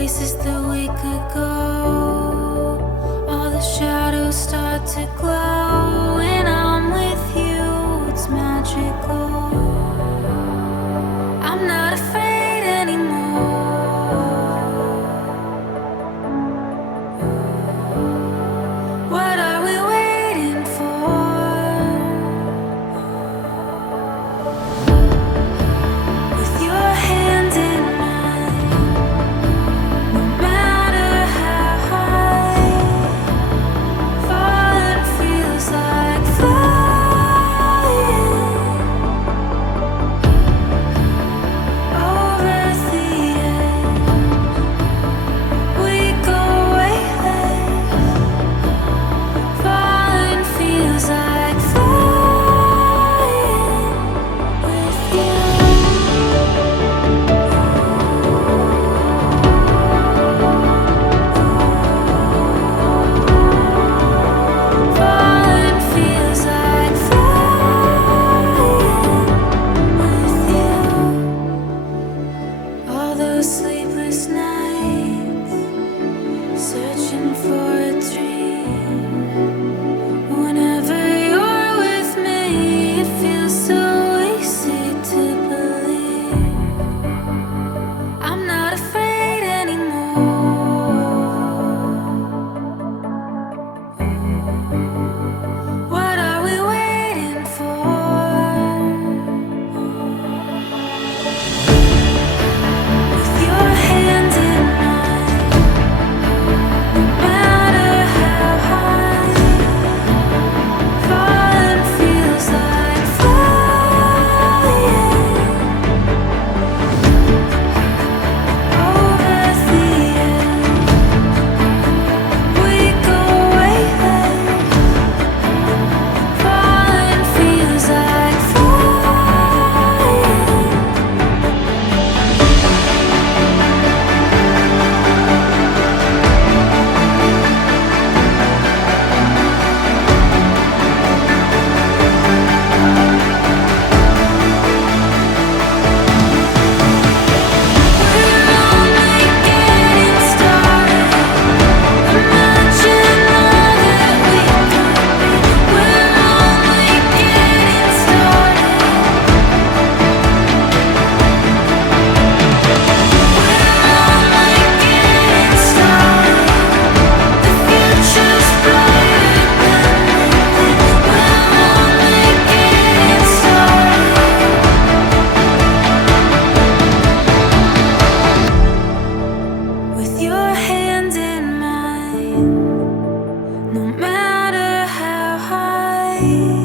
places that we could go. All the shadows start to glow. When I'm with you, it's magical. I'm not afraid anymore. What are we waiting for? With your hand in mine, no matter how high, falling feels like flying over the edge. We go weightless. Falling feels like flying with you. Falling feels like flying with you. All those sleepless nights, searching for a dream. Whenever you're with me, it feels so easy to believe. I'm not afraid anymore. What are we waiting for? With your hand in mine, no matter how high, falling feels like flying over the edge. We go weightless. Falling feels like flying. We're only getting started. Imagine all that we could be. We're only getting started. We're only getting started. The future's brighter than we think. We're only getting started. With your hand in mine, no matter how high,